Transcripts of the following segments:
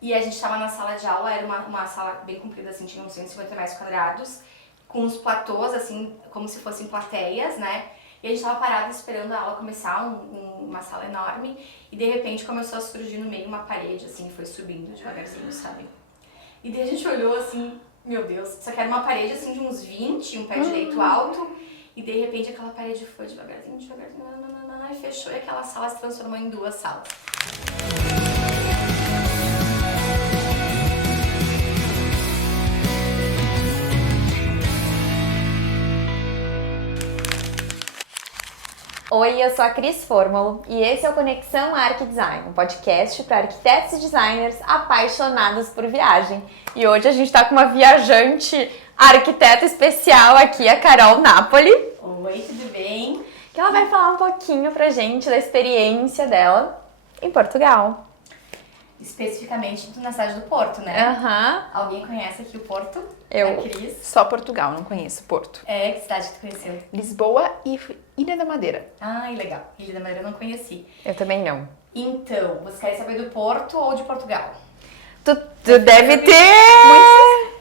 E a gente tava na sala de aula, era uma sala bem comprida, assim, tinha uns 150 metros quadrados, com uns platôs, assim, como se fossem plateias, né? E a gente tava parado esperando a aula começar, uma sala enorme, e de repente começou a surgir no meio uma parede, assim, foi subindo devagarzinho, sabe? E daí a gente olhou assim, meu Deus, só que era uma parede assim de uns 20, um pé direito alto, e de repente aquela parede foi devagarzinho, e fechou, e aquela sala se transformou em 2 salas. Oi, eu sou a Cris Fórmulo e esse é o Conexão Arc Design, um podcast para arquitetos e designers apaixonados por viagem. E hoje a gente está com uma viajante arquiteta especial aqui, a Carol Napoli. Oi, tudo bem? Que ela vai falar um pouquinho pra gente da experiência dela em Portugal. Especificamente na cidade do Porto, né? Aham. Alguém conhece aqui o Porto? Eu. A Cris? Só Portugal, não conheço Porto. É, que cidade que tu conheceu? Lisboa e Ilha da Madeira. Ai, legal. Ilha da Madeira eu não conheci. Eu também não. Então, você quer saber do Porto ou de Portugal? Tu deve ter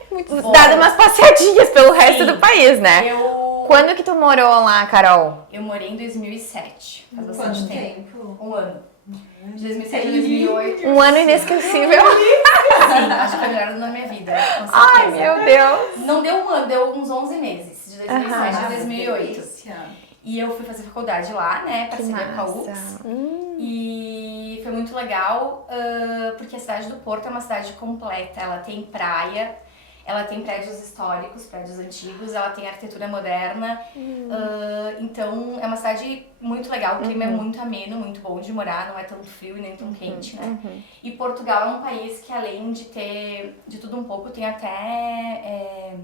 Muitos dado umas passeadinhas pelo resto do país, né? Quando que tu morou lá, Carol? Eu morei em 2007. Faz bastante Quanto tempo. Um ano. De 2007 a 2008. Um ano inesquecível. Sim, acho que foi o melhor ano da minha vida, com certeza. Ai, meu Deus. Não deu um ano, deu uns 11 meses. De 2007 a Aham. 2008. E eu fui fazer faculdade lá, né, parceria com a UFS. E foi muito legal, porque a cidade do Porto é uma cidade completa. Ela tem praia, ela tem prédios históricos, prédios antigos, ela tem arquitetura moderna. Então é uma cidade muito legal, o clima é muito ameno, muito bom de morar, não é tão frio e nem tão quente, né? E Portugal é um país que, além de ter de tudo um pouco, tem até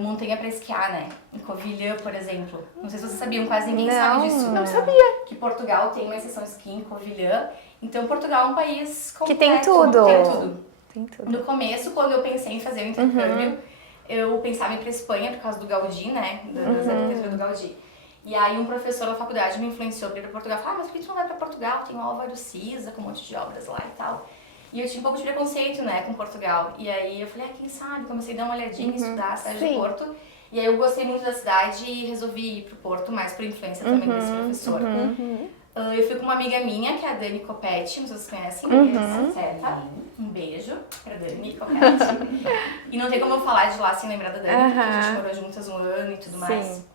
montanha pra esquiar, né? Em Covilhã, por exemplo. Não sei se vocês sabiam, quase ninguém sabe disso. Não sabia. Que Portugal tem uma estação esqui em Covilhã. Então Portugal é um país completo. Que tem tudo. Tem tudo. Tem tudo. No começo, quando eu pensei em fazer o intercâmbio, eu pensava em ir pra Espanha por causa do Gaudí, né? Da arquitetura do Gaudí. E aí um professor da faculdade me influenciou pra ir pra Portugal. Falou, mas por que tu não vai pra Portugal? Tem o Álvaro Siza com um monte de obras lá e tal. E eu tinha um pouco de preconceito, né, com Portugal. E aí eu falei, quem sabe? Comecei a dar uma olhadinha, estudar a cidade de Porto. E aí eu gostei muito da cidade e resolvi ir pro Porto, mais por influência também desse professor. Eu fui com uma amiga minha, que é a Dani Coppetti, não sei se vocês conhecem, certo? Um beijo pra Dani Coppetti. E não tem como eu falar de lá sem lembrar da Dani, porque a gente morou juntas um ano e tudo mais.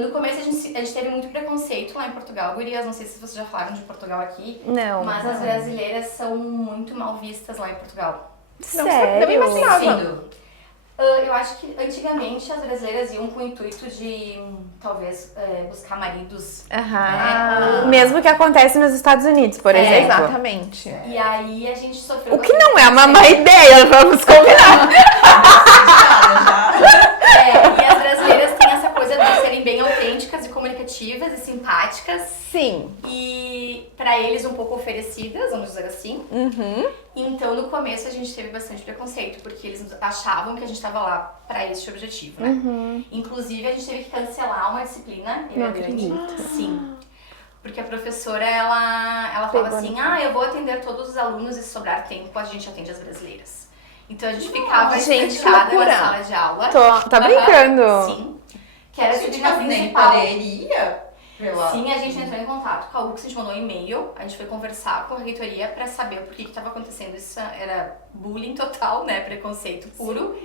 No começo a gente teve muito preconceito lá em Portugal. Gurias, não sei se vocês já falaram de Portugal aqui. Não. Mas as brasileiras são muito mal vistas lá em Portugal. Sério? Não me imaginava. Sim. Eu acho que antigamente as brasileiras iam com o intuito de, talvez, buscar maridos. Aham. Mesmo que acontece nos Estados Unidos, por exemplo. Exatamente. E aí a gente sofreu O que bastante não é uma má preconceito. ideia, vamos combinar. E as brasileiras têm essa coisa de serem bem autênticas e comunicativas e simpáticas. Sim. E pra eles um pouco oferecidas, vamos dizer assim. Então no começo a gente teve bastante preconceito, porque eles achavam que a gente tava lá pra esse objetivo, né? Inclusive a gente teve que cancelar uma disciplina. Não acredito. Sim. Porque a professora, ela falava assim, eu vou atender todos os alunos e se sobrar tempo, a gente atende as brasileiras. Então a gente ficava gente, estancada loucura. na sala de aula. Tá brincando? Sim. Que era a Gente, disciplina mas nem principal. poderia. Sim, a gente entrou em contato com a UFS, a gente mandou um e-mail, a gente foi conversar com a reitoria pra saber o porquê que estava acontecendo. Isso era bullying total, né? Preconceito puro.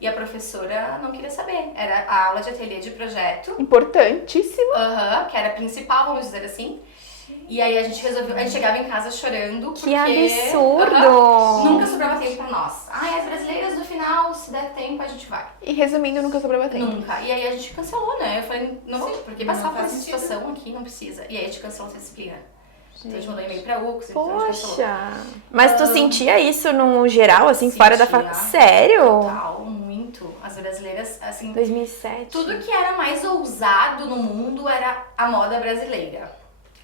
E a professora não queria saber. Era a aula de ateliê de projeto. Importantíssimo. Que era a principal, vamos dizer assim. E aí a gente resolveu, a gente chegava em casa chorando porque... Que absurdo! Nunca sobrava tempo pra nós. As brasileiras no final, se der tempo, a gente vai. E resumindo, nunca sobrava tempo. Nunca. E aí a gente cancelou, né? Eu falei, não vou, porque não passar por faz essa sentido. situação aqui, não precisa. E aí a gente cancelou essa disciplina. Então a gente mandou e-mail pra UX, então a gente cancelou. Poxa! Mas tu sentia isso no geral, assim, fora da faculdade? Sentia. Sério? Total, muito. As brasileiras, assim... 2007. Tudo que era mais ousado no mundo era a moda brasileira.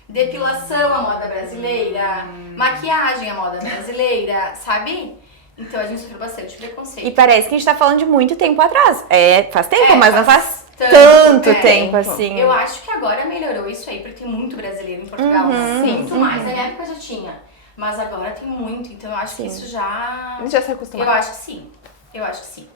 Depilação, a moda brasileira. Maquiagem, a moda brasileira, sabe? Então a gente sofreu bastante preconceito. E parece que a gente tá falando de muito tempo atrás. Faz tempo, mas não faz tanto tanto tempo assim. Eu acho que agora melhorou isso aí, porque tem muito brasileiro em Portugal, né? Sim. Muito mais. Na minha época já tinha. Mas agora tem muito, então eu acho que isso já... Ele já se Eu acostumou. acho que sim, eu acho que sim.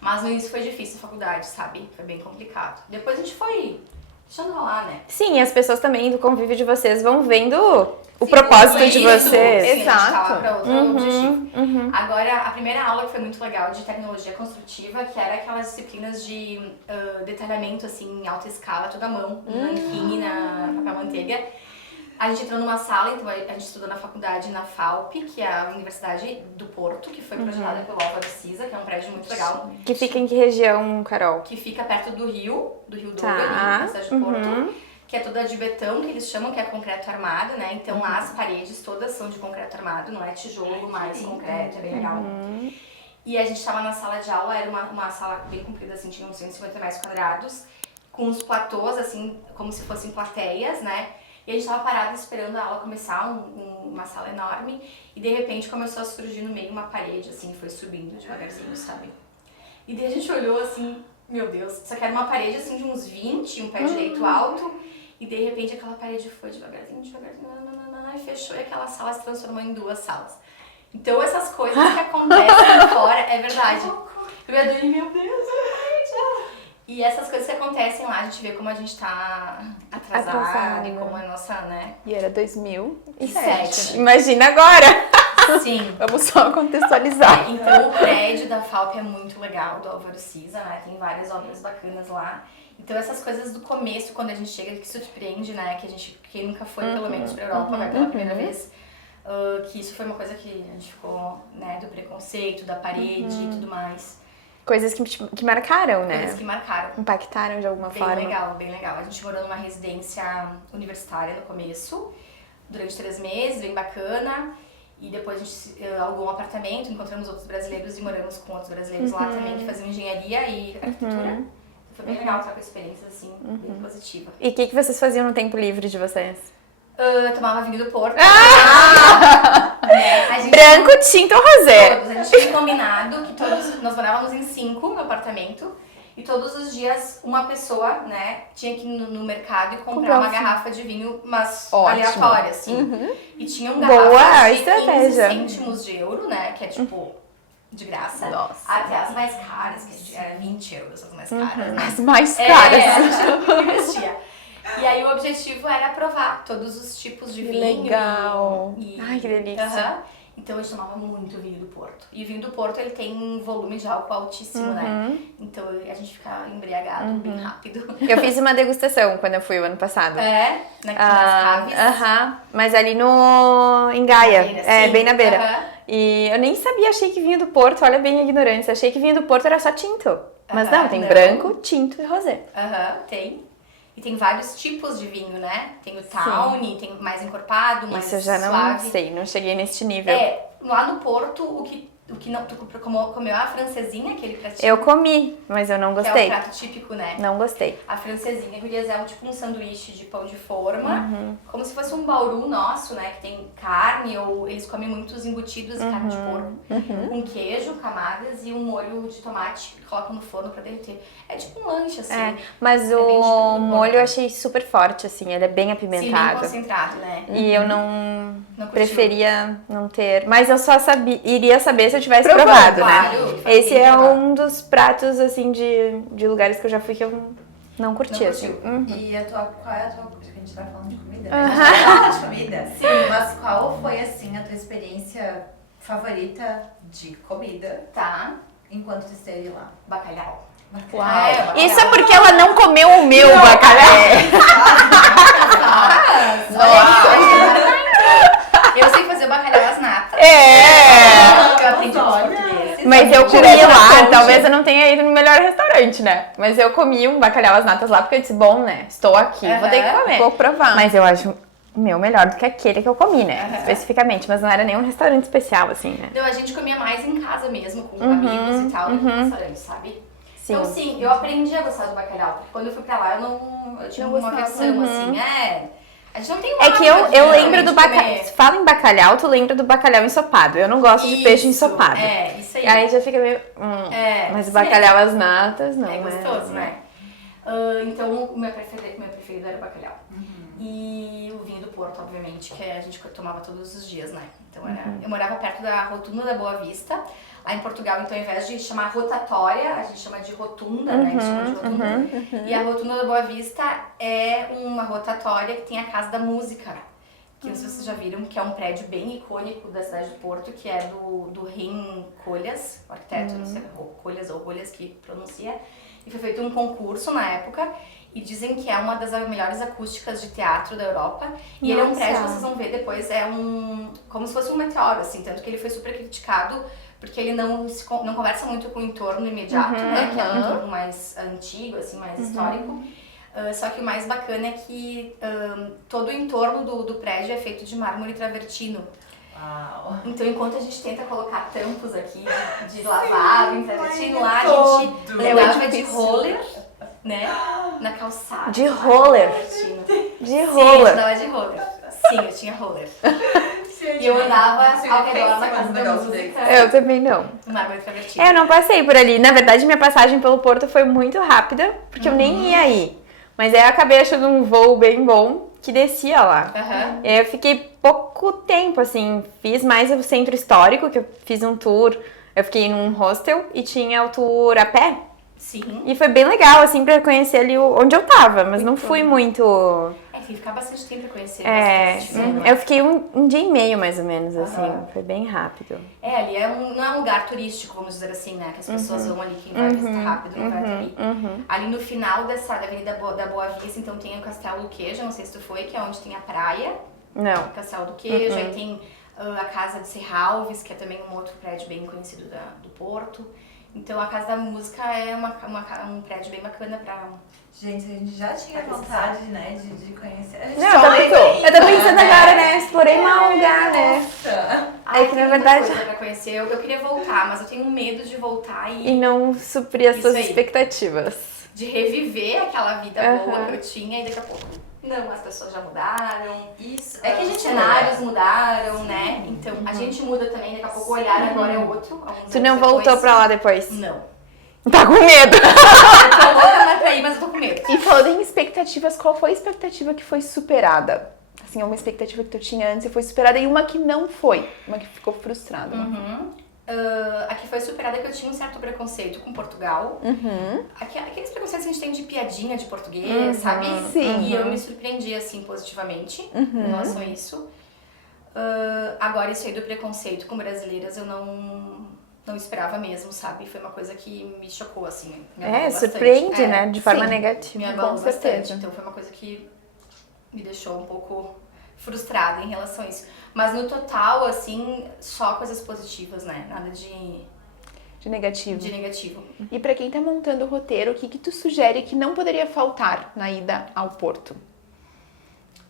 Mas no início foi difícil a faculdade, sabe? Foi bem complicado. Depois a gente foi deixando rolar, né? Sim, as pessoas também do convívio de vocês vão vendo o Sim, propósito de isso, vocês. sim, a gente tá lá Exato. pra outro objetivo. Uhum. Agora, a primeira aula que foi muito legal de tecnologia construtiva, que era aquelas disciplinas de detalhamento, assim, em alta escala, toda a mão, no nanquim e na papel manteiga. A gente entrou numa sala, então a gente estudou na faculdade na FAUP, que é a Universidade do Porto, que foi projetada pelo Álvaro Siza, que é um prédio muito legal. Que fica em que região, Carol? Que fica perto do Rio Douro, Tá. ali, na cidade do Porto. Que é toda de betão, que eles chamam, que é concreto armado, né? Então lá as paredes todas são de concreto armado, não é tijolo, mais concreto, é bem legal. E a gente tava na sala de aula, era uma sala bem comprida, assim, tinha uns 150 metros quadrados, com uns platôs, assim, como se fossem plateias, né? E a gente tava parado esperando a aula começar, uma sala enorme, e de repente começou a surgir no meio uma parede, assim, e foi subindo devagarzinho, sabe? E daí a gente olhou assim, meu Deus, só que era uma parede assim de uns 20, um pé direito alto, e de repente aquela parede foi devagarzinho, e fechou, e aquela sala se transformou em 2 salas. Então essas coisas que acontecem fora, é verdade. Eu ia dormir, meu Deus, gente. E essas coisas que acontecem lá, a gente vê como a gente tá atrasada e como a nossa, né? E era 2007. 7. Imagina agora! Sim. Vamos só contextualizar. Então o prédio da FAUP é muito legal, do Álvaro Siza, né? Tem várias obras bacanas lá. Então essas coisas do começo, quando a gente chega, que surpreende, né? Que a gente, quem nunca foi pelo menos pra Europa, vai pela primeira vez. Que isso foi uma coisa que a gente ficou, né? Do preconceito, da parede e tudo mais. Coisas que marcaram, né? Coisas que marcaram. Impactaram de alguma Bem forma. legal, bem legal. A gente morou numa residência universitária no começo, durante 3 meses, bem bacana. E depois a gente alugou um apartamento, encontramos outros brasileiros e moramos com outros brasileiros lá também que faziam engenharia e arquitetura. Foi bem legal, trocar experiências assim, bem positiva. E o que vocês faziam no tempo livre de vocês? Tomava vinho do Porto. A gente Branco, tinto ou rosé? todos, a gente tinha combinado que nós morávamos em 5 no apartamento. E todos os dias uma pessoa, né, tinha que ir no mercado e comprar uma garrafa de vinho, mas Ótimo. aleatória, assim. E tinha um Boa garrafa de estratégia. 15 cêntimos de euro, né, que é tipo de graça. Nossa. Até as mais caras, que era 20 euros, as mais caras, né? As mais A caras. gente não investia. E aí o objetivo era provar todos os tipos de Que vinho. legal. Ai, que delícia. Aham. Então a gente tomava muito vinho do Porto. E o vinho do Porto, ele tem um volume de álcool altíssimo, né? Então a gente fica embriagado bem rápido. Eu fiz uma degustação quando eu fui o ano passado. Nas caves. Mas ali em Gaia, Na beira, sim. bem na beira. Aham. E eu nem sabia, achei que vinho do Porto, olha bem a ignorância, achei que vinho do Porto era só tinto. Mas não, tem Não. branco, tinto e rosé. Tem. E tem vários tipos de vinho, né? Tem o Tawny, tem mais encorpado, mais Isso eu já não suave. sei, não cheguei neste nível. Lá no Porto, o que não... Tu comeu a francesinha, aquele pratinho? Eu comi, mas eu não Que é gostei. um prato típico, né? Não gostei. A francesinha, gurias, é tipo um sanduíche de pão de forma, como se fosse um bauru nosso, né? Que tem carne, ou eles comem muitos embutidos e carne de porco, com queijo, camadas e um molho de tomate que colocam no forno pra derreter. É tipo um lanche, assim. Mas bem o típico do molho Porto. eu achei super forte, assim, ele é bem Sim, bem apimentado. concentrado, né? E eu não Não curtiu? preferia não ter. Mas eu só iria saber se eu tivesse Provando, provado, claro, né? faz Esse sentido é provar. um dos pratos, assim, de lugares que eu já fui que eu não curti, Não assim. curtiu. E qual é a tua, porque a gente tá falando de comida, né? A gente tá falando de comida. Sim. Mas qual foi, assim, a tua experiência favorita de comida Tá. enquanto tu esteve lá? Bacalhau. Uau. Bacalhau. Isso é porque ela não comeu o meu bacalhau. Eu sei fazer bacalhau às natas. É! Eu aprendi com os Olha. portugueses. Mas eu comi Direto na lá, fonte. talvez eu não tenha ido no melhor restaurante, né? Mas eu comi um bacalhau às natas lá porque eu disse, bom, né? Estou aqui, vou ter que comer. Vou provar. Mas eu acho o meu melhor do que aquele que eu comi, né? Especificamente, mas não era nenhum restaurante especial, assim, né? Então a gente comia mais em casa mesmo, com amigos e tal, do que no restaurante, sabe? Sim. Então sim, eu aprendi a gostar do bacalhau, porque quando eu fui pra lá eu tinha uma versão assim, a gente não tem um É que hábito eu aqui, lembro do de bacalhau. comer. Se fala em bacalhau, tu lembra do bacalhau ensopado. Eu não gosto de peixe Isso, ensopado. É, isso aí. E aí já fica meio. Mas o bacalhau às natas, não. É gostoso, né? Então o meu preferido era o bacalhau. E o vinho do Porto, obviamente, que a gente tomava todos os dias, né? Então eu morava perto da Rotunda da Boa Vista. Lá em Portugal, então, ao invés de chamar rotatória, a gente chama de rotunda, né? Eles chamam de rotunda. E a Rotunda da Boa Vista é uma rotatória que tem a Casa da Música. Que não sei se vocês já viram, que é um prédio bem icônico da cidade de Porto, que é do Rim Colhas, o arquiteto, não sei, Colhas ou Colhas que pronuncia. E foi feito um concurso na época. E dizem que é uma das melhores acústicas de teatro da Europa. E ele é um prédio, vocês vão ver depois, como se fosse um meteoro, assim. Tanto que ele foi super criticado, porque ele não conversa muito com o entorno imediato, né? Que é um entorno mais antigo, assim, mais histórico. Só que o mais bacana é que todo o entorno do prédio é feito de mármore travertino. Uau. Então, enquanto a gente tenta colocar tampos aqui de lavabo em travertino, lá a gente levava de roller, né? Na calçada. De roller? De Sim, roller. eu andava de roller. Sim, eu tinha roller. E eu andava ao redor da Casa da Música. Eu também não. No mármore travertino. Eu não passei por ali. Na verdade, minha passagem pelo Porto foi muito rápida, porque eu nem ia aí. Mas aí eu acabei achando um voo bem bom que descia lá. E aí eu fiquei pouco tempo, assim. Fiz mais o centro histórico, que eu fiz um tour. Eu fiquei num hostel e tinha o tour a pé. Sim. E foi bem legal, assim, pra conhecer ali onde eu tava. Mas não fui muito... Tem que ficar bastante tempo pra conhecer bastante. Eu fiquei um dia e meio, mais ou menos, assim. Foi bem rápido. Ali não é um lugar turístico, vamos dizer assim, né? Que as pessoas vão ali, quem vai visitar rápido, não vai até ali. Ali no final da Avenida da Boa Vista, então tem o Castelo do Queijo, não sei se tu foi, que é onde tem a praia. Não. O Castelo do Queijo, aí tem a Casa de Serralves, que é também um outro prédio bem conhecido do Porto. Então a Casa da Música é um prédio bem bacana pra... Gente, a gente já tinha vontade, né, de conhecer. A gente Não, eu tô pensando agora, né? Explorei mal o lugar, né? É que na verdade... coisa pra conhecer. Eu queria voltar, mas eu tenho medo de voltar E não suprir as suas aí. expectativas. De reviver aquela vida boa que eu tinha e daqui a pouco... Não, as pessoas já mudaram. Isso. É que a Os gente cenários mudaram, né? Então a gente muda também, daqui a pouco o olhar agora é outro. Tu não voltou pra lá depois? Não. Tá com medo? Eu tô louca pra ir, mas eu tô com medo. E falando em expectativas, qual foi a expectativa que foi superada? Assim, uma expectativa que tu tinha antes e foi superada e uma que não foi. Uma que ficou frustrada. A que foi superada é que eu tinha um certo preconceito com Portugal. Aqueles preconceitos que a gente tem de piadinha de português, sabe? Sim. E eu me surpreendi, assim, positivamente em relação a isso. Agora, isso aí do preconceito com brasileiras, eu não esperava mesmo, sabe? Foi uma coisa que me chocou, assim. Me abalou bastante. Surpreende, né? De forma Sim. negativa. Me abalou Com bastante. certeza. Então, foi uma coisa que me deixou um pouco frustrada em relação a isso. Mas no total, assim, só coisas positivas, né? Nada de De negativo. negativo. E pra quem tá montando o roteiro, o que tu sugere que não poderia faltar na ida ao Porto?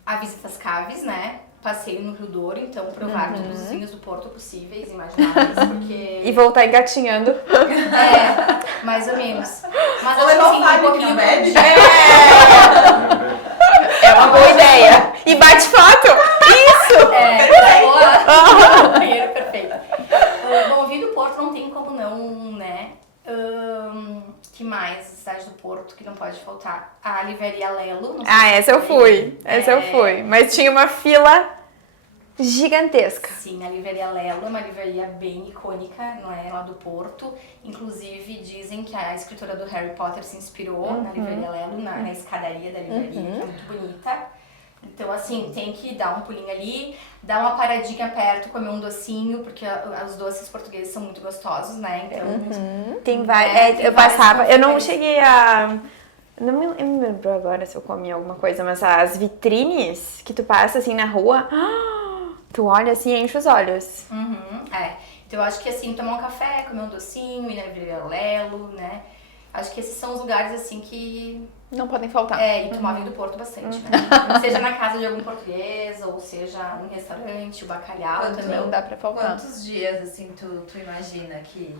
A visita às caves, né? Passeio no Rio Douro, então provar todos os vinhos do Porto possíveis, imagináveis, porque... E voltar engatinhando. Mais ou menos. Mas Vou acho levar assim, o Fábio um que não pouquinho... bebe. É uma boa ideia. E bate foto. Isso! Boa. Banheiro perfeito. Bom, vir do Porto não tem como não, né? Que mais? Cidade do Porto, que não pode faltar. A Livraria Lelo. Não sei se Essa eu fui. Essa eu É. fui. Mas tinha uma fila gigantesca. Sim, a Livraria Lelo é uma livraria bem icônica, não é? Lá do Porto. Inclusive, dizem que a escritora do Harry Potter se inspirou na Livraria Lelo, na escadaria da livraria, que é muito bonita. Então, assim, tem que dar um pulinho ali, dar uma paradinha perto, comer um docinho, porque os doces portugueses são muito gostosos, né? Então, Tem tem várias. Eu várias passava. Eu não confeitarias. cheguei a. Não me lembro agora se eu comi alguma coisa, mas as vitrines que tu passa assim na rua, tu olha assim e enche os olhos. Então, eu acho que, assim, tomar um café, comer um docinho, ir na Livraria Lelo, né? Acho que esses são os lugares, assim, que... Não podem faltar. E tomar vinho do Porto bastante, né? Seja na casa de algum português, ou seja num restaurante, o bacalhau também. Não dá pra faltar. Quantos dias, assim, tu imagina que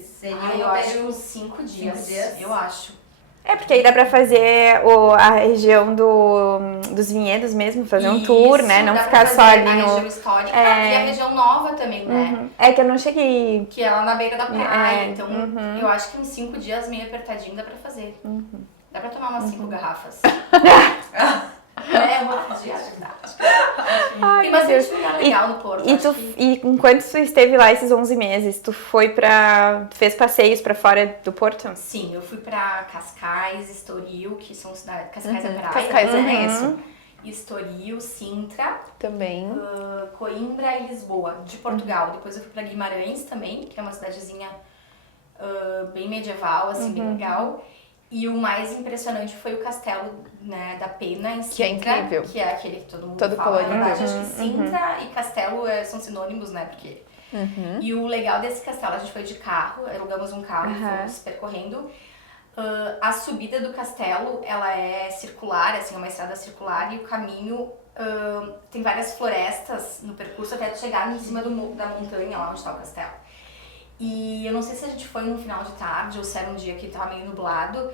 seria Eu um acho roteiro? uns 5 dias. 5 dias? Eu acho. Porque aí dá pra fazer a região dos vinhedos mesmo, fazer um tour, né? Não dá ficar pra só fazer ali a no... região histórica e a região nova também, né? É que eu não cheguei... Que é lá na beira da praia. Então, eu acho que uns 5 dias meio apertadinho dá pra fazer. Dá pra tomar umas 5 garrafas. É uma de arte didática. Ai, Tem meu Deus. bastante lugar legal no Porto. E, acho que- e enquanto tu esteve lá esses 11 meses, tu fez passeios pra fora do Porto? Sim, eu fui pra Cascais, Estoril, que são cidades... Cascais é praia. Cascais eu né? conheço. Estoril, Sintra, Também. Coimbra e Lisboa, de Portugal. Depois eu fui pra Guimarães também, que é uma cidadezinha bem medieval, assim, bem legal. E o mais impressionante foi o castelo, né, da Pena em Sintra. Que é incrível. Que é aquele que todo mundo Todo fala. Na colorido. verdade, acho que Sintra e castelo são sinônimos, né, porque... E o legal desse castelo, a gente foi de carro, alugamos um carro e fomos percorrendo. A subida do castelo, ela é circular, assim, é uma estrada circular, e o caminho tem várias florestas no percurso até chegar em cima da montanha, lá onde está o castelo. E eu não sei se a gente foi no final de tarde ou se era um dia que tava meio nublado,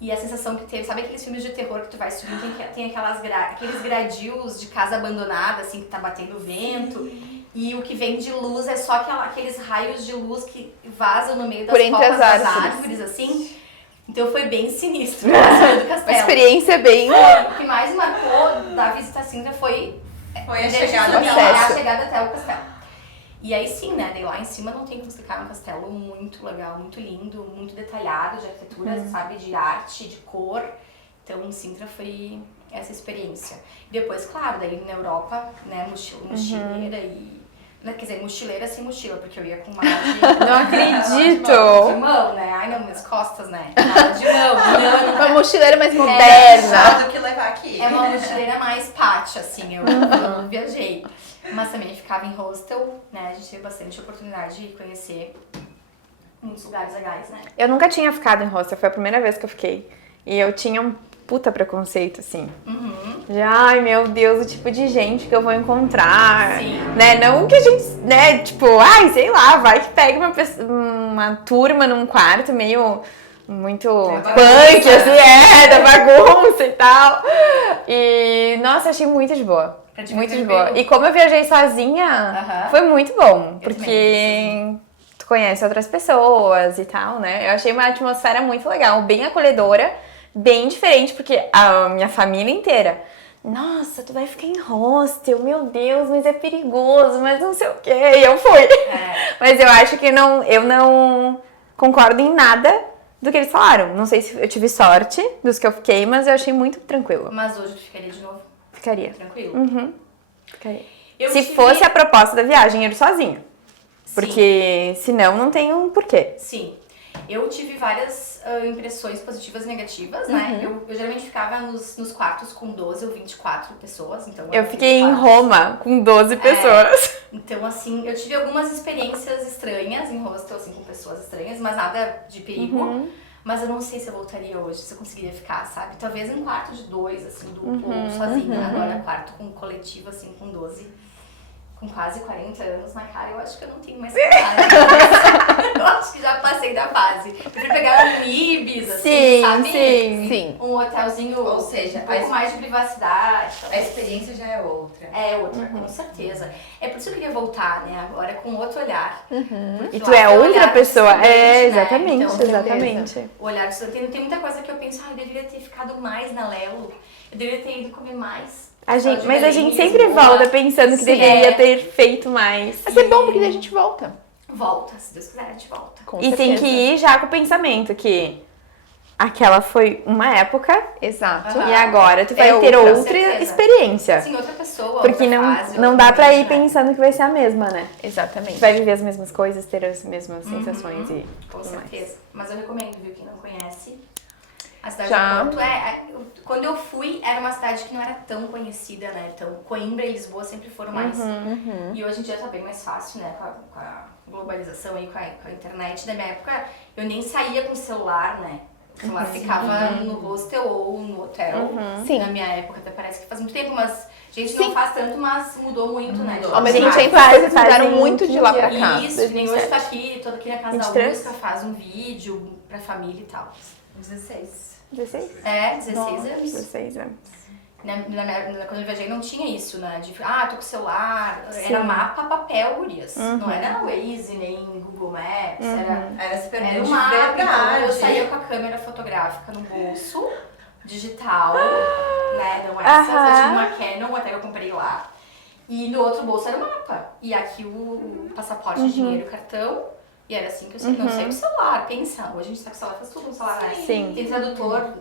e a sensação que teve, sabe aqueles filmes de terror que tu vai subindo, tem aqueles gradios de casa abandonada, assim, que tá batendo vento, e o que vem de luz é só aqueles raios de luz que vazam no meio das Por entre copas as das árvores. árvores, assim. Então foi bem sinistro a subida do Uma castelo. experiência bem... O que mais marcou da visita à Sintra foi Foi a desde chegada subir, até lá. a chegada até o castelo. E aí sim, né, daí lá em cima não tem como explicar, é um castelo muito legal, muito lindo, muito detalhado de arquitetura, sabe, de arte, de cor. Então Sintra foi essa experiência. E depois, claro, daí na Europa, né, mochileira e... Quer dizer, mochileira sem mochila, porque eu ia com mala de... Não acredito! De mão, né? Ai, não, minhas costas, né? Mala de mão. Não, Uma mochileira mais Só moderna. do que levar aqui. é uma mochileira mais pátio, assim, eu viajei. Mas também ficava em hostel, né? A gente teve bastante oportunidade de conhecer muitos lugares legais, né? Eu nunca tinha ficado em hostel, foi a primeira vez que eu fiquei. E eu tinha um puta preconceito, assim. De, ai, meu Deus, o tipo de gente que eu vou encontrar. Sim. Né? Não que a gente, né, tipo, ai, sei lá, vai que pega uma turma num quarto meio muito bagunça. punk, assim, da bagunça e tal. E, nossa, achei muito de boa. Pra te Muito ver de boa. tranquilo. E como eu viajei sozinha, Aham. foi muito bom. Eu Porque também, tu conhece outras pessoas e tal, né? Eu achei uma atmosfera muito legal, bem acolhedora, bem diferente, porque a minha família inteira... Nossa, tu vai ficar em hostel, meu Deus, mas é perigoso, mas não sei o quê. E eu fui. Mas eu acho que eu não concordo em nada do que eles falaram. Não sei se eu tive sorte dos que eu fiquei, mas eu achei muito tranquilo. Mas hoje eu ficaria de novo Ficaria. tranquilo. Ficaria. Eu Se tive- fosse a proposta da viagem, eu ir sozinha. Sim. Porque senão não tem um porquê. Sim. Eu tive várias impressões positivas e negativas, né? Eu geralmente ficava nos quartos com 12 ou 24 pessoas, então... Eu eram fiquei em 24. Roma com 12 pessoas. Então, assim, eu tive algumas experiências estranhas em hostel, assim, com pessoas estranhas, mas nada de perigo. Mas eu não sei se eu voltaria hoje, se eu conseguiria ficar, sabe? Talvez em um quarto de 2, assim, duplo ou sozinha. Agora, quarto com coletivo, assim, com 12, com quase 40 anos na cara, eu acho que eu não tenho mais coragem. Eu acho que já passei da fase. Eu prefiro pegar um Ibis, assim, sabe? Sim. Um hotelzinho, Ou seja, um pouco mais de privacidade. A experiência já é outra. É outra, com certeza. É por isso que eu queria voltar, né, agora com outro olhar. Porque E tu lá é tem o outra olhar de pessoa. estudante, É, né? exatamente, Então, exatamente. o olhar de estudante. Tem muita coisa que eu penso, eu deveria ter ficado mais na Lelo. Eu deveria ter ido comer mais. Mas a Belém, gente sempre Lisboa. volta pensando que Sim, deveria é. ter feito mais. Mas é bom porque daí a gente volta. Volta, se Deus quiser, a gente volta. Com E tem certeza. que ir já com o pensamento que aquela foi uma época Exato. Aham. e agora tu vai É ter outra, outra certeza. experiência. Sim, outra pessoa, Porque outra não, fase, não outro dá pra ir ambiente, né? pensando que vai ser a mesma, né? Exatamente. Tu vai viver as mesmas coisas, ter as mesmas sensações e Com tudo mais. certeza. Mas eu recomendo, viu, quem não conhece. A cidade Já. de Porto quando eu fui, era uma cidade que não era tão conhecida, né? Então, Coimbra e Lisboa sempre foram mais. E hoje em dia tá bem mais fácil, né? Com a globalização aí, com a internet. Na minha época, eu nem saía com o celular, né? O celular ficava no hostel ou no hotel. Sim. Na minha época, até parece que faz muito tempo, mas gente não faz tanto, mas mudou muito, né? Mudou. Ao mesmo Sim, tempo, faz- as coisas fazem mudaram muito de lá pra 15 cá. Isso, nem hoje 2007. tá aqui, toda aqui na casa 23? da Augusta, faz um vídeo pra família e tal. 16. 16? É, 16 Nossa. anos. 16 anos. Quando eu viajei não tinha isso, né? De, tô com o celular. Sim. Era mapa, papel, gurias. Não era Waze, nem Google Maps. Era super Era muito um mapa. Então verdade. eu saía com a câmera fotográfica no bolso. digital, né? Não essas, eu tive uma Canon, até que eu comprei lá. E no outro bolso era o mapa. E aqui o passaporte, dinheiro, cartão. E era assim que eu não sei o celular, pensa. Hoje a gente tá com o celular, faz tudo no celular, né? Sim. Tem tradutor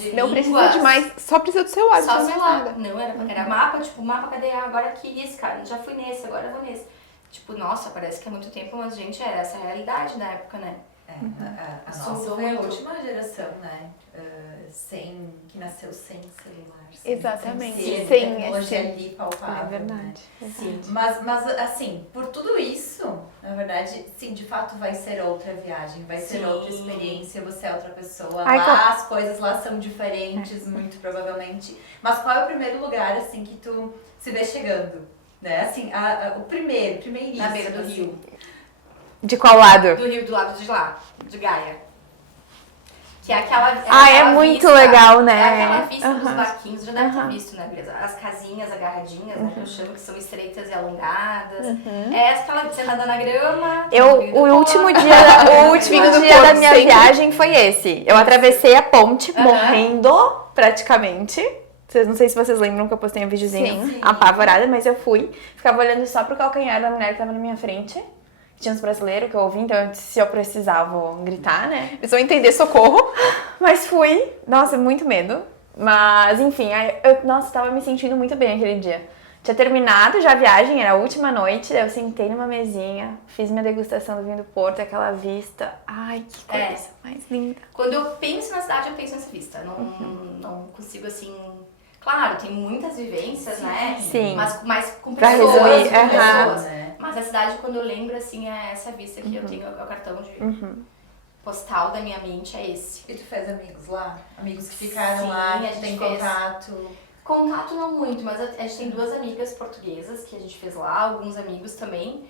de Não línguas. precisa de mais, só precisa do celular, Só não precisa celular. mais nada. Não, era mapa, tipo, mapa, cadê? Agora aqui, isso, cara. Já fui nesse, agora eu vou nesse. Tipo, nossa, parece que é muito tempo, mas, gente, era essa a realidade na época, né? A Isso nossa mudou foi a muito. última geração, né? Que nasceu sem celular. Exatamente. Sem Sem tecnologia esse- ali palpável. É verdade. Sim. Mas, assim, por tudo isso, na verdade, sim, de fato vai ser outra viagem, vai ser Sim. outra experiência, você é outra pessoa. Ai, Lá as coisas lá são diferentes, muito provavelmente. Mas qual é o primeiro lugar, assim, que tu se vê chegando? Né? Assim, o primeiríssimo. Na beira do assim. rio. De qual lado? Do rio do lado de lá, de Gaia. Que é aquela. É aquela muito vista, legal, né? É aquela vista dos Aham. barquinhos, já deve ter visto, né, beleza? As casinhas agarradinhas, né, que eu chamo, que são estreitas e alongadas. É aquela sentada na grama. O último dia, o último Vinho do dia Porto, da minha sempre. viagem foi esse. Eu atravessei a ponte, Aham. morrendo, praticamente. Não sei se vocês lembram que eu postei um videozinho Sim. apavorada, mas eu fui. Ficava olhando só pro calcanhar da mulher que tava na minha frente. Tinha uns brasileiros que eu ouvi, então se eu precisava gritar, né? Eles vão entender socorro. Mas fui. Nossa, muito medo. Mas, enfim, nossa, tava me sentindo muito bem aquele dia. Tinha terminado já a viagem, era a última noite, daí eu sentei numa mesinha, fiz minha degustação do vinho do Porto, aquela vista. Ai, que coisa mais linda. Quando eu penso na cidade, eu penso nessa vista. Não consigo, assim... Claro, tem muitas vivências, né? Sim. Mas mais com Pra pessoas, resumir, com aham. pessoas. Mas a cidade, quando eu lembro, assim, é essa vista que eu tenho, é o cartão de postal da minha mente, é esse. E tu fez amigos lá? Amigos que ficaram Sim, lá, a que gente tem fez. contato? Contato não muito, mas a gente tem 2 amigas portuguesas que a gente fez lá, alguns amigos também.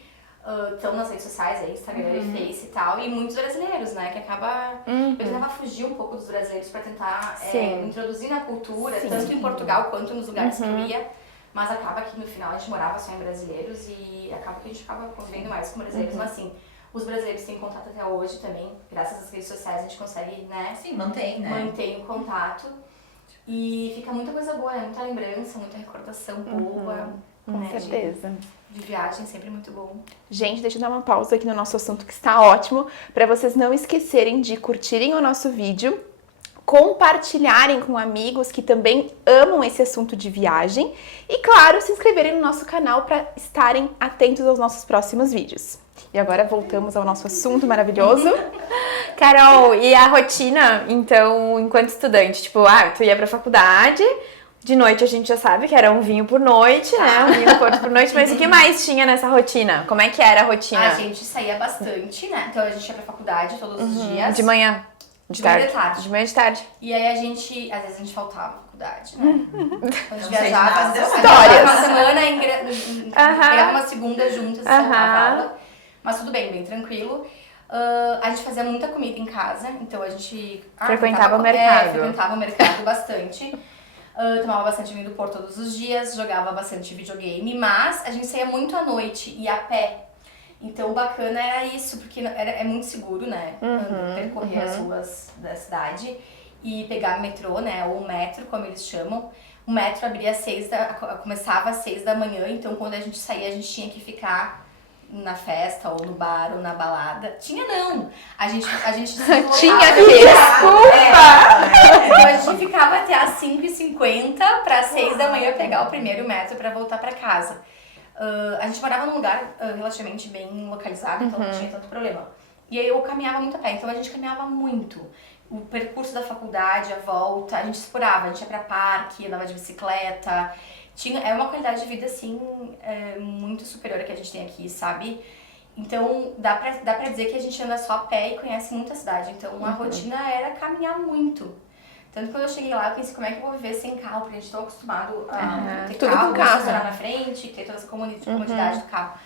Estão nas redes sociais, aí, Instagram e Face e tal, e muitos brasileiros, né, que acaba... Eu tentava fugir um pouco dos brasileiros pra tentar Sim. introduzir na cultura, Sim. tanto em Portugal quanto nos lugares que eu ia, mas acaba que no final a gente morava só em brasileiros e acaba que a gente acaba convivendo mais com brasileiros, mas assim, os brasileiros têm contato até hoje também, graças às redes sociais a gente consegue, né, Sim, mantém, né? mantém o contato e fica muita coisa boa, né, muita lembrança, muita recordação boa, Com né, certeza. de viagem, sempre muito bom. Gente, deixa eu dar uma pausa aqui no nosso assunto que está ótimo, para vocês não esquecerem de curtirem o nosso vídeo, compartilharem com amigos que também amam esse assunto de viagem e, claro, se inscreverem no nosso canal para estarem atentos aos nossos próximos vídeos. E agora voltamos ao nosso assunto maravilhoso. Carol, e a rotina, então, enquanto estudante? Tipo, tu ia pra faculdade, de noite a gente já sabe que era um vinho por noite, né? Um vinho do Porto por noite, mas o que mais tinha nessa rotina? Como é que era a rotina? A gente saía bastante, né? Então a gente ia pra faculdade todos os dias. De manhã? De manhã e tarde? de tarde. De manhã e de tarde. E aí às vezes a gente faltava à faculdade, né? Quando a gente Não sei viajava, nada. às vezes, Histórias. uma semana, pegava uma segunda juntas, Aham. aula. Mas tudo bem, bem tranquilo. A gente fazia muita comida em casa, então a gente... Frequentava o mercado. Frequentava o mercado bastante. Tomava bastante vinho do Porto todos os dias, jogava bastante videogame, mas a gente saía muito à noite e a pé. Então o bacana era isso, porque é muito seguro, né? Percorrer as ruas da cidade e pegar metrô, né? Ou metro, como eles chamam. O metro abria começava às 6 da manhã, então quando a gente saía, a gente tinha que ficar na festa, ou no bar, ou na balada. Tinha não! A gente se Tinha desculpa! Então a gente ficava até às 5h50 para 6 da manhã pegar o primeiro metro para voltar para casa. A gente morava num lugar relativamente bem localizado, então não tinha tanto problema. E aí eu caminhava muito a pé, então a gente caminhava muito. O percurso da faculdade, a volta, a gente explorava, a gente ia pra parque, andava de bicicleta. É uma qualidade de vida, assim, muito superior à que a gente tem aqui, sabe? Então, dá pra dizer que a gente anda só a pé e conhece muito a cidade. Então, a rotina era caminhar muito. Tanto que quando eu cheguei lá, eu pensei, como é que eu vou viver sem carro? Porque a gente tá acostumado a ter tudo carro, com carro. estacionar na frente, ter toda essa comodidade do carro.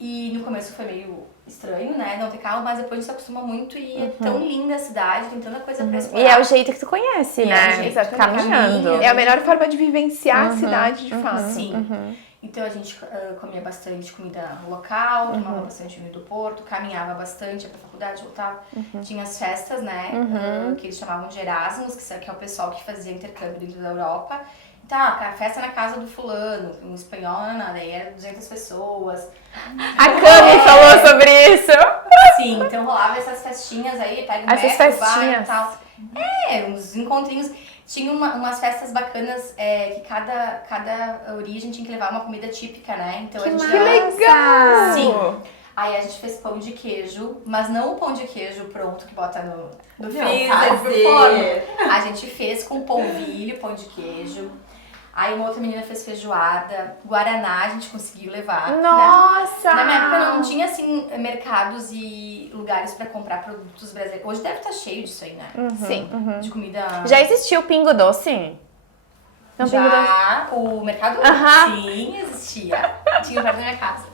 E no começo foi meio estranho, né, não ter carro, mas depois a gente se acostuma muito e é tão linda a cidade, tem tanta coisa pra explorar. E é o jeito que tu conhece, E né? é o jeito, Caminhando. caminho. É a melhor forma de vivenciar a cidade, de fato. Sim. Então a gente comia bastante comida local, tomava bastante vinho do Porto, caminhava bastante, ia pra faculdade, voltava. Tinha as festas, né, que eles chamavam de Erasmus, que é o pessoal que fazia intercâmbio dentro da Europa. Tá, festa na casa do fulano, um espanhol, daí era 200 pessoas. A Cami falou sobre isso. Sim, então rolava essas festinhas aí, pega o Essas metro, vai festinhas. e tal. Uns encontrinhos. Tinha umas festas bacanas que cada origem tinha que levar uma comida típica, né? Então a gente Que legal! Sim. Aí a gente fez pão de queijo, mas não o pão de queijo pronto que bota no freezer, pro forno. A gente fez com polvilho, pão de queijo. Aí uma outra menina fez feijoada, guaraná a gente conseguiu levar. Nossa! Na minha época não tinha, assim, mercados e lugares pra comprar produtos brasileiros. Hoje deve estar cheio disso aí, né? Sim. De comida... Já existiu o Pingo Doce? Não, Pingo Doce. Já, o mercado? Aham. Sim, existia. Tinha perto da minha casa.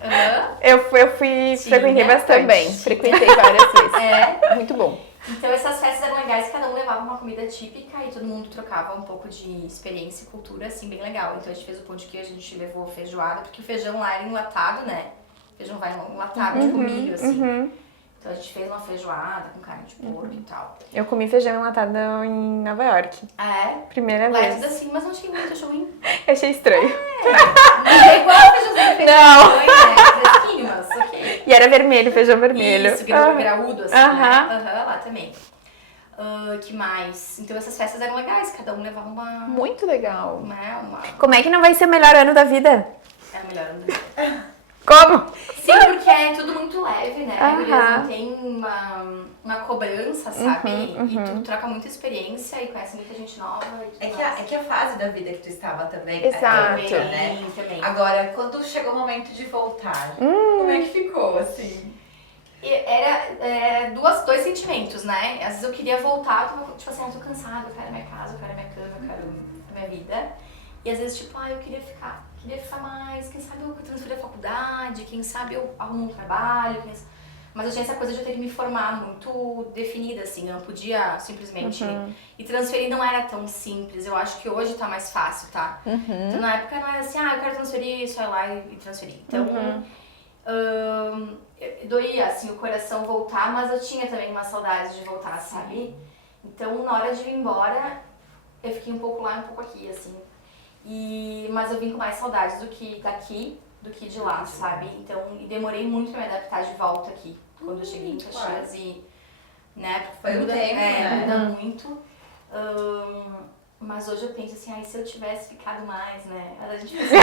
Eu fui frequentei bastante. Também, frequentei várias vezes. É. Muito bom. Então essas festas eram legais, cada um levava uma comida típica e todo mundo trocava um pouco de experiência e cultura, assim, bem legal. Então a gente fez o pão de queijo, a gente levou feijoada, porque o feijão lá era enlatado, né? O feijão vai enlatado, tipo milho, assim. Então a gente fez uma feijoada com carne de porco e tal. Eu comi feijão enlatado em Nova York. Primeira Lá é vez. tudo assim, mas não tinha muito, achou ruim. Eu achei estranho. Não é igual o feijãozinho feito Não. com arroz, né? Fresquinho, mas ok. E era vermelho, feijão vermelho. Isso, graúdo, assim, Aham. né? Lá também. Que mais? Então essas festas eram legais, cada um levava uma... Muito legal. Como é que não vai ser o melhor ano da vida? É o melhor ano da vida. Como? Sim, porque é tudo muito leve, né? Gurias, não tem uma cobrança, sabe? E tu troca muita experiência e conhece muita gente nova. É que a fase da vida que tu estava também Exato. é né? Também. Agora, quando chegou o momento de voltar, como é que ficou, assim? E era dois sentimentos, né? Às vezes eu queria voltar, eu tava tipo assim, tô cansada, eu quero minha casa, eu quero minha cama, eu quero a minha vida. E às vezes, tipo, eu queria ficar mais, quem sabe eu transferir a faculdade, quem sabe eu arrumo um trabalho, mas eu tinha essa coisa de eu ter que me formar muito definida, assim, eu não podia simplesmente... E transferir não era tão simples, eu acho que hoje tá mais fácil, tá? Então na época não era assim, eu quero transferir, só ir lá e transferir. Então, doía, assim, o coração voltar, mas eu tinha também uma saudade de voltar, sabe? Então, na hora de ir embora, eu fiquei um pouco lá e um pouco aqui, assim. Mas eu vim com mais saudades do que daqui, do que de lá, sabe? Então, e demorei muito pra me adaptar de volta aqui, quando eu cheguei em Caxias e, né? Foi um tempo, né? Muda muito. Mas hoje eu penso assim, se eu tivesse ficado mais, né? A gente precisa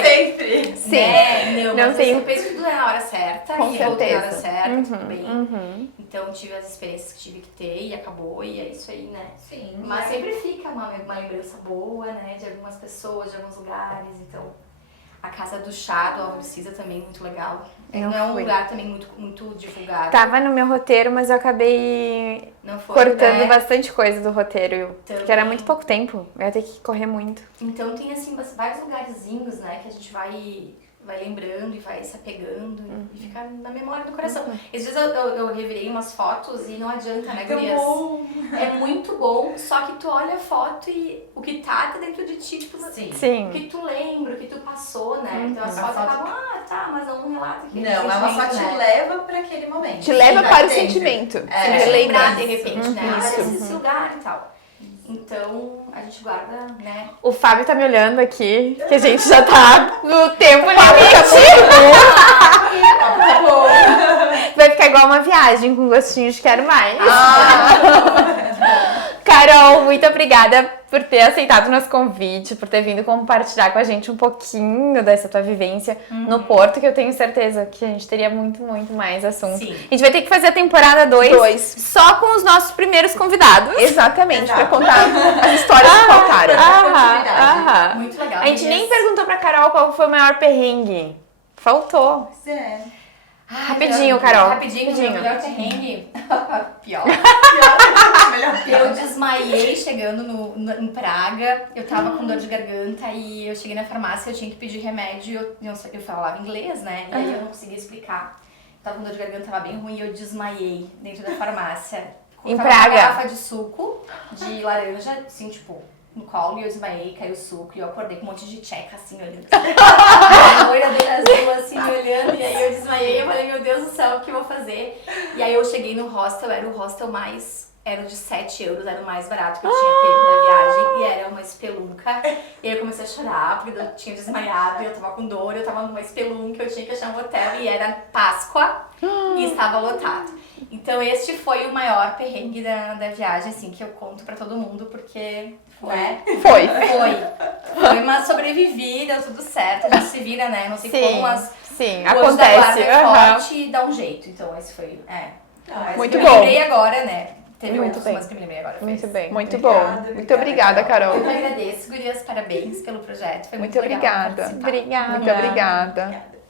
Sempre! Sim. Né? Não, mas tem... eu penso que tudo é na hora certa. Com e voltei na hora certeza. certa, tudo bem. Então tive as experiências que tive que ter e acabou, e é isso aí, né? Sim. Mas sempre fica uma lembrança boa, né? De algumas pessoas, de alguns lugares, então... A Casa do Chá, do Álvaro Siza, também muito legal. Não é um lugar também muito divulgado. Tava no meu roteiro, mas eu acabei Não foi, cortando né? bastante coisa do roteiro, porque era muito pouco tempo. Eu ia ter que correr muito. Então tem, assim, vários lugarzinhos, né? Que a gente vai lembrando e vai se apegando e fica na memória do coração. Às vezes eu revirei umas fotos e não adianta, né, gurias? É muito bom, só que tu olha a foto e o que tá dentro de ti, tipo, Sim. o que tu lembra, o que tu passou, né? Então as fotos acabam, mas é um relato aqui. Não, ela só te leva pra aquele momento. Te leva para o sentimento. Você lembrar de repente, né? Isso. Esse lugar e tal. Então, a gente guarda, né? O Fábio tá me olhando aqui, que a gente já tá no tempo Tá bom. Vai ficar igual uma viagem com gostinho de quero mais. Carol, muito obrigada por ter aceitado o nosso convite, por ter vindo compartilhar com a gente um pouquinho dessa tua vivência no Porto, que eu tenho certeza que a gente teria muito mais assunto. Sim. A gente vai ter que fazer a temporada 2 só com os nossos primeiros convidados. Exatamente, pra contar as histórias que faltaram. Muito legal. A gente nem perguntou pra Carol qual foi o maior perrengue. Faltou. Rapidinho, Carol. Rapidinho. Meu melhor perrengue. Pior. Eu desmaiei chegando em Praga. Eu tava com dor de garganta e eu cheguei na farmácia, eu tinha que pedir remédio. Eu falava inglês, né? E aí eu não conseguia explicar. Eu tava com dor de garganta, tava bem ruim e eu desmaiei dentro da farmácia. Em Tava Praga? uma garrafa de suco de laranja, assim, tipo, no colo e eu desmaiei, caiu o suco e eu acordei com um monte de tcheca assim, olhando. A loira dele azul assim, me olhando, e aí eu desmaiei e eu falei, meu Deus do céu, o que eu vou fazer? E aí eu cheguei no hostel, era o hostel mais... Era de 7 euros, era o mais barato que eu tinha pego na viagem. E era uma espelunca. E aí eu comecei a chorar, porque eu tinha desmaiado. E eu tava com dor, eu tava numa espelunca. Eu tinha que achar um hotel. E era Páscoa. E estava lotado. Então esse foi o maior perrengue da viagem, assim, que eu conto pra todo mundo. Porque foi, mas sobrevivi, deu tudo certo. A gente se vira, né? Não sei como, mas sim, o anjo da guarda acontece. é forte e dá um jeito. Então esse foi, Muito eu bom. lembrei agora, né? Teve Muito outros, bem. mas que eu me lembrei agora. Muito bem. Muito Obrigada, bom. Muito obrigada, Carol. Eu que agradeço, gurias, parabéns pelo projeto. Foi muito Muito legal obrigada. participar. Obrigada. Muito obrigada. Obrigada.